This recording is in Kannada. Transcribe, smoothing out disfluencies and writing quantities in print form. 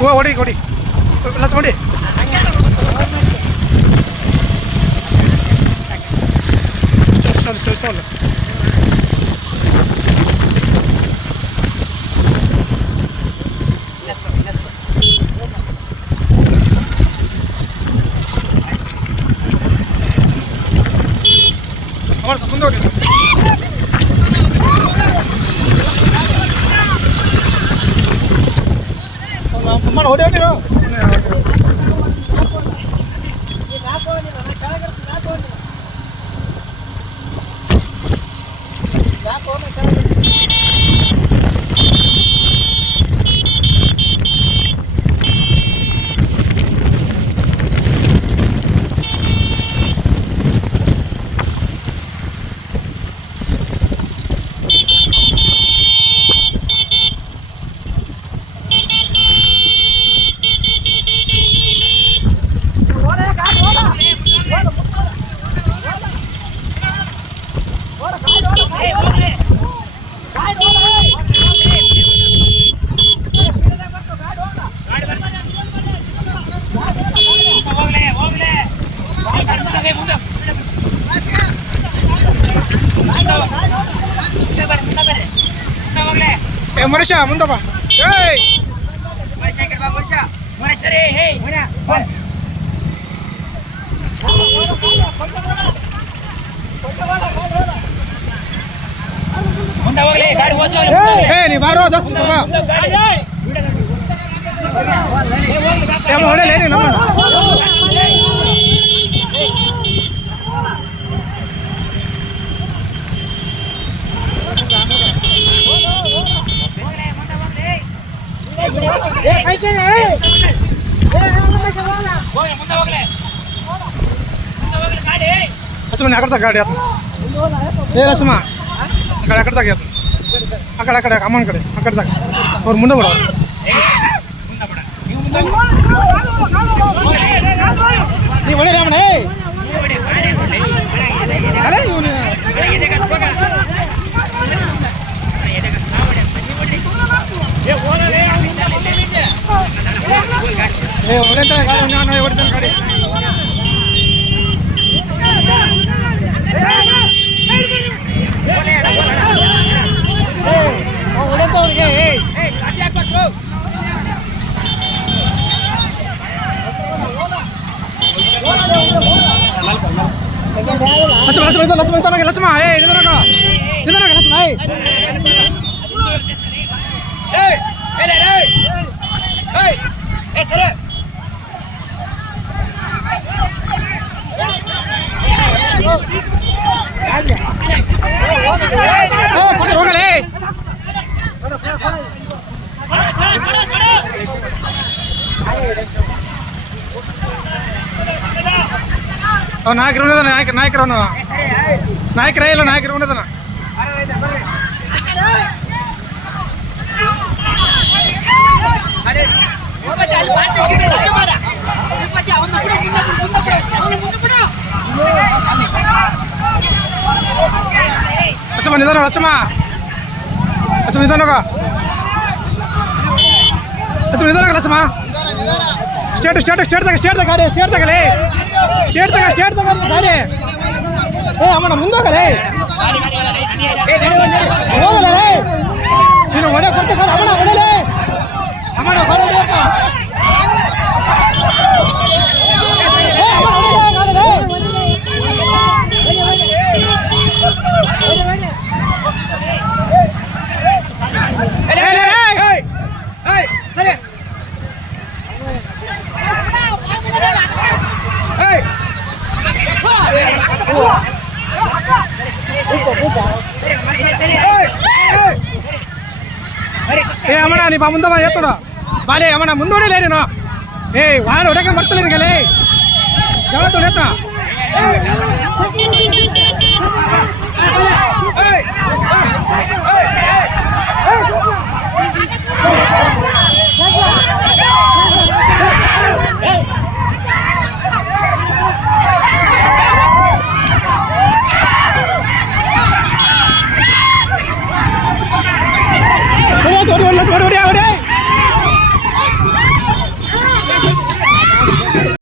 ಹೊಡಿ ಹೊಡಿ ಲಚ ಹೊಡಿ sol ahora segundo mana ಹೊಡಿ ಹೊಡಿ Malaysia, mundur apa? Hey, Malaysia ke Malaysia? Malaysia ni, hey, mana? Mundur boleh, gaड़ी watch Hey, ni baru dah. Yang mana leh ni nama? Asma agar tak gaड़ी asma agar tak agar aman करे agar tak और मुंडा बड़ा ये बड़े राम है अरे ये देखा ये बोला ले ये ओरे तो गाड़ी ना ओरे तो गाड़ी लक्ष्मा ನಾಯಕರು ನಾಯಕರೇ ಇಲ್ಲ ನಾಯಕರು ಉನ್ನತನ ಲಕ್ಷ್ಮ ನಿಧಾನ ಲಕ್ಷ್ಮ ನಿಧಾನ ಲಕ್ಷ್ಮ ಸ್ಟೇಟ್ ತಗಲೇ ಗಾಡಿ ಅಮ್ಮನ ಮುಂದೋಗಲೇ ಹೋಗಲೇ ನೀನು ಒಡೆ ಕೊಟ್ಟು ಅಮ್ಮನ ಹೊಡಲೇ ಅಮ್ಮನ ಹೊರಬೇಕು ಅಮ್ಮನ ನೀ ಬಾ ಮುಂದೆ ಬಾ ಎತ್ತೋಣ ಬಾಲೆ ಅಮ್ಮನ ಮುಂದೋಡಿಲ್ಲ ನೀನು ವಾರ ಹೊಡೆಕ ಬರ್ತಿಲ್ಲ ನಿನಗಲೇ ಜಗಳ ತೊಡೆತ